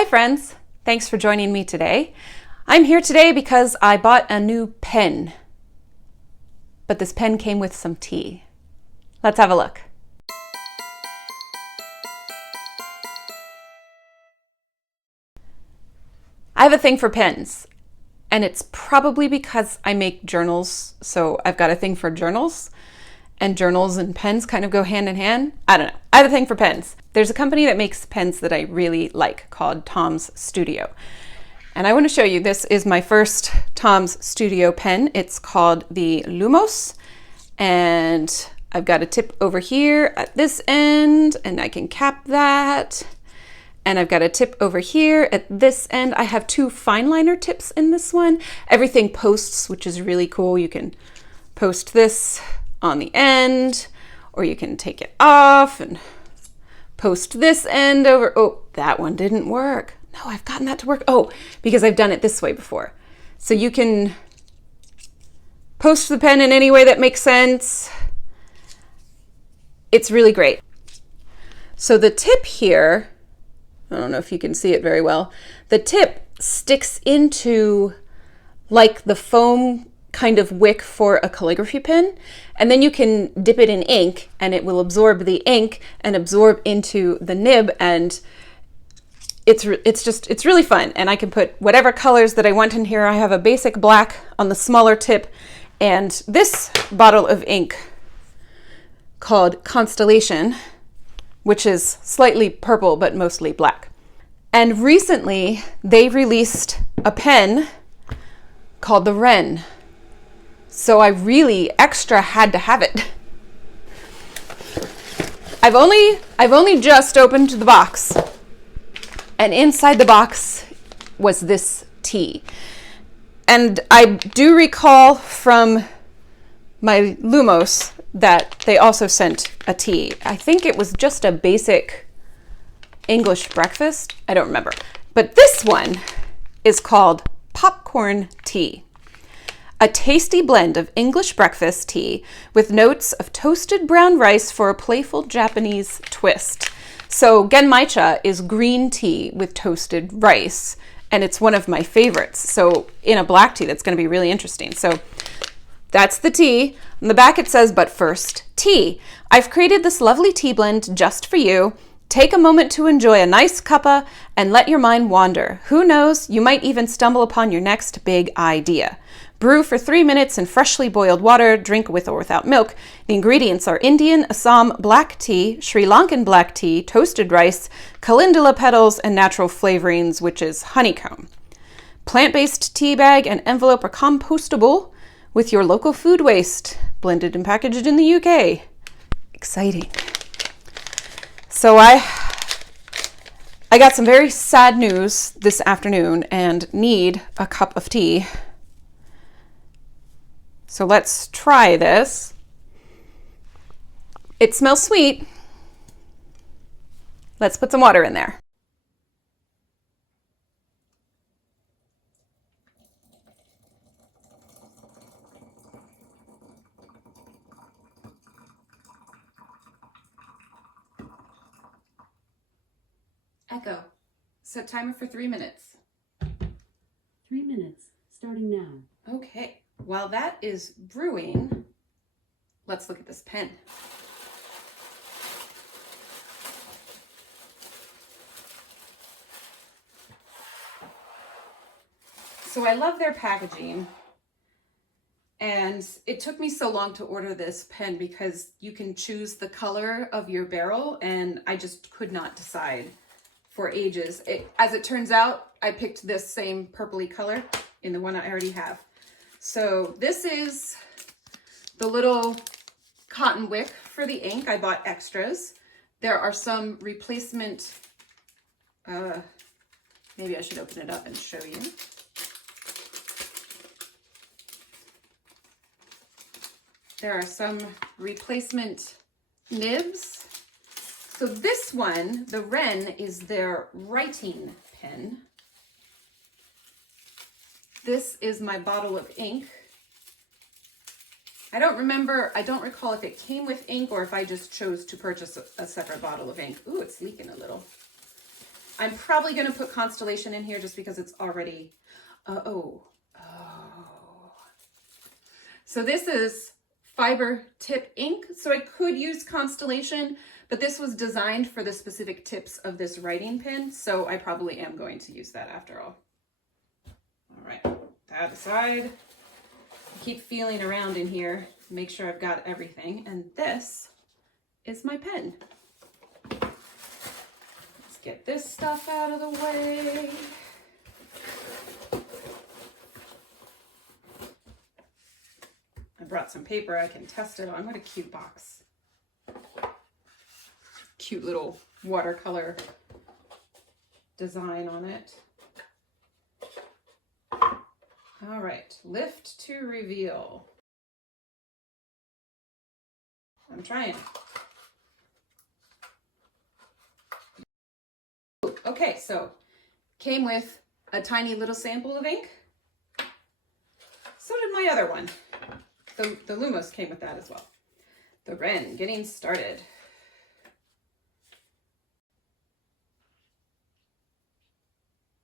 Hi friends, thanks for joining me today. I'm here today because I bought a new pen, but this pen came with some tea. Let's have a look. I have a thing for pens, and it's probably because I make journals, so I've got a thing for journals, and journals and pens kind of go hand in hand. I don't know. I have a thing for pens. There's a company that makes pens that I really like called Tom's Studio. And I want to show you, this is my first Tom's Studio pen. It's called the Lumos. And I've got a tip over here at this end, and I can cap that. And I've got a tip over here at this end. I have two fine liner tips in this one. Everything posts, which is really cool. You can post this on the end, or you can take it off and post this end over. Oh, that one didn't work. No, I've gotten that to work. Oh, because I've done it this way before. So you can post the pen in any way that makes sense. It's really great. So the tip here, I don't know if you can see it very well. The tip sticks into like the foam kind of wick for a calligraphy pen, and then you can dip it in ink and it will absorb the ink and absorb into the nib, and it's really fun. And I can put whatever colors that I want in here. I have a basic black on the smaller tip, and this bottle of ink called Constellation, which is slightly purple but mostly black. And recently they released a pen called the Wren. So I really extra had to have it. I've only just opened the box, and inside the box was this tea. And I do recall from my Lumos that they also sent a tea. I think it was just a basic English breakfast. I don't remember. But this one is called popcorn tea. A tasty blend of English breakfast tea with notes of toasted brown rice for a playful Japanese twist. So genmaicha is green tea with toasted rice, and it's one of my favorites. So in a black tea, that's going to be really interesting. So that's the tea. On the back it says, but first, tea. I've created this lovely tea blend just for you. Take a moment to enjoy a nice cuppa and let your mind wander. Who knows, you might even stumble upon your next big idea. Brew for 3 minutes in freshly boiled water, drink with or without milk. The ingredients are Indian, Assam black tea, Sri Lankan black tea, toasted rice, calendula petals, and natural flavorings, which is honeycomb. Plant-based tea bag and envelope are compostable with your local food waste, blended and packaged in the UK. Exciting. So I got some very sad news this afternoon and need a cup of tea. So let's try this. It smells sweet. Let's put some water in there. Echo. Set timer for 3 minutes. 3 minutes, starting now. Okay. While that is brewing, let's look at this pen. So I love their packaging, and it took me so long to order this pen because you can choose the color of your barrel, and I just could not decide for ages. As it turns out, I picked this same purpley color in the one I already have. So this is the little cotton wick for the ink. I bought extras. There are some replacement, maybe I should open it up and show you. There are some replacement nibs. So this one, the Wren, is their writing pen. This is my bottle of ink. I don't recall if it came with ink or if I just chose to purchase a separate bottle of ink. Ooh, it's leaking a little. I'm probably going to put Constellation in here just because it's already, oh. So this is fiber tip ink. So I could use Constellation, but this was designed for the specific tips of this writing pen. So I probably am going to use that after all. All right, that aside, keep feeling around in here, make sure I've got everything. And this is my pen. Let's get this stuff out of the way. I brought some paper I can test it on. What a cute box. Cute little watercolor design on it. All right, lift to reveal. I'm trying. Okay, so came with a tiny little sample of ink. So did my other one. The Lumos came with that as well. The Wren, getting started.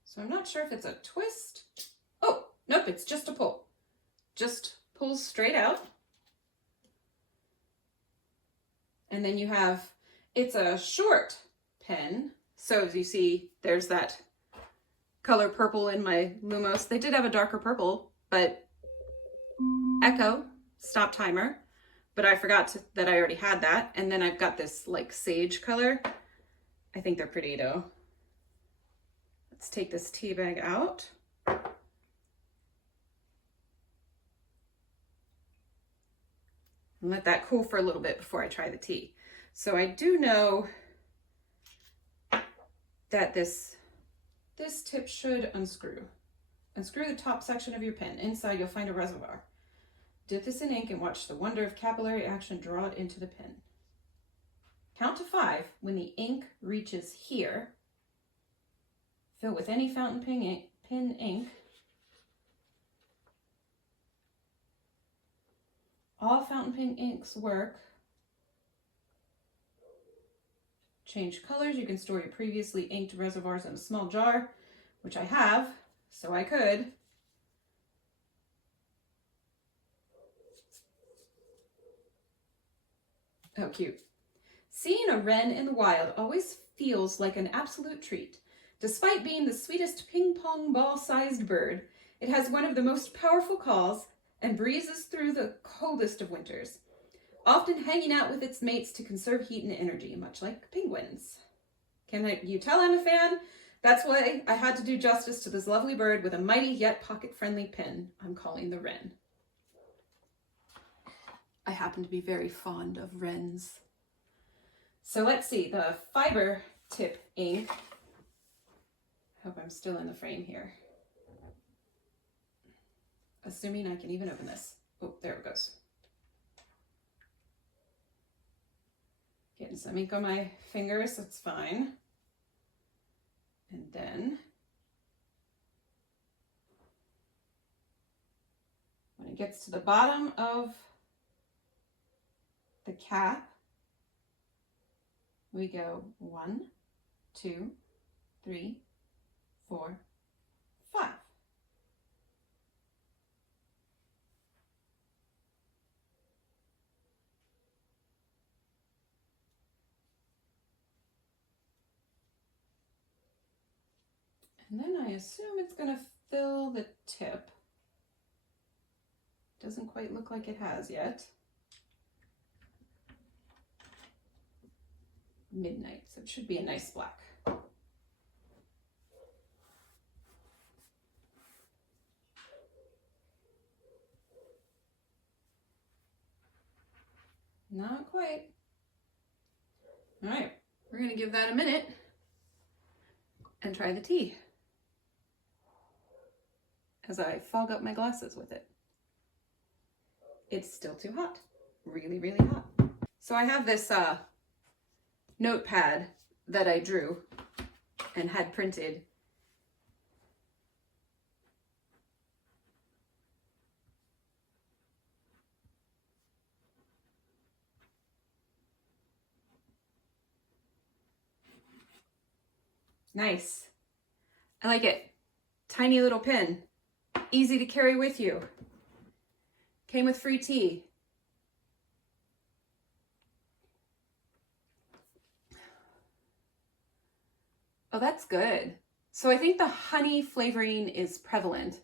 So I'm not sure if it's a twist. Oh, nope, it's just a pull. Just pulls straight out. And then you have, it's a short pen. So as you see, there's that color purple in my Lumos. They did have a darker purple, but echo, stop timer. But I forgot that I already had that. And then I've got this like sage color. I think they're pretty though. Let's take this tea bag out. And let that cool for a little bit before I try the tea. So I do know that this tip should unscrew. Unscrew the top section of your pen. Inside you'll find a reservoir. Dip this in ink and watch the wonder of capillary action draw it into the pen. Count to 5 when the ink reaches here. Fill with any fountain pen ink. All fountain pen inks work. Change colors. You can store your previously inked reservoirs in a small jar, which I have, so I could. Oh, cute. Seeing a wren in the wild always feels like an absolute treat. Despite being the sweetest ping-pong ball-sized bird, it has one of the most powerful calls and breezes through the coldest of winters, often hanging out with its mates to conserve heat and energy, much like penguins. You tell I'm a fan? That's why I had to do justice to this lovely bird with a mighty yet pocket-friendly pen I'm calling the Wren. I happen to be very fond of wrens. So let's see, the fiber tip ink. Hope I'm still in the frame here. Assuming I can even open this. Oh, there it goes. Getting some ink on my fingers, that's fine. And then, when it gets to the bottom of the cap, we go 1, 2, 3, 4, 5. And then I assume it's going to fill the tip. Doesn't quite look like it has yet. Midnight, so it should be a nice black. Not quite. All right, we're going to give that a minute and try the tea as I fog up my glasses with it. It's still too hot, really, really hot. So I have this notepad that I drew and had printed. Nice. I like it. Tiny little pen. Easy to carry with you. Came with free tea. Oh, that's good. So I think the honey flavoring is prevalent,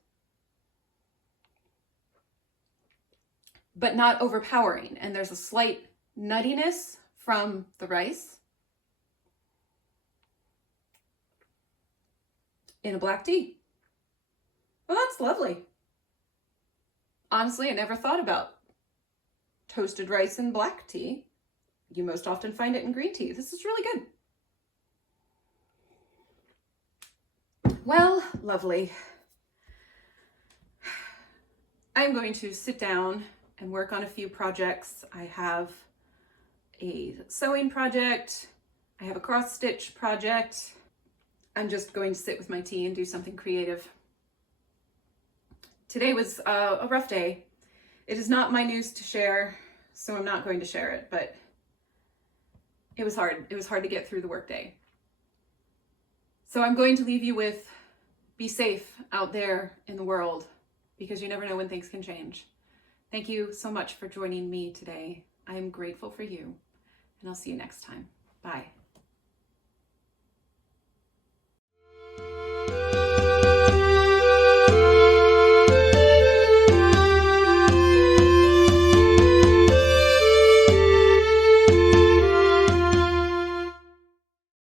but not overpowering. And there's a slight nuttiness from the rice in a black tea. Well, that's lovely. Honestly, I never thought about toasted rice in black tea. You most often find it in green tea. This is really good. Well, lovely. I'm going to sit down and work on a few projects. I have a sewing project. I have a cross stitch project. I'm just going to sit with my tea and do something creative. Today was a rough day. It is not my news to share, so I'm not going to share it, but it was hard. It was hard to get through the workday. So I'm going to leave you with, be safe out there in the world, because you never know when things can change. Thank you so much for joining me today. I am grateful for you, and I'll see you next time. Bye.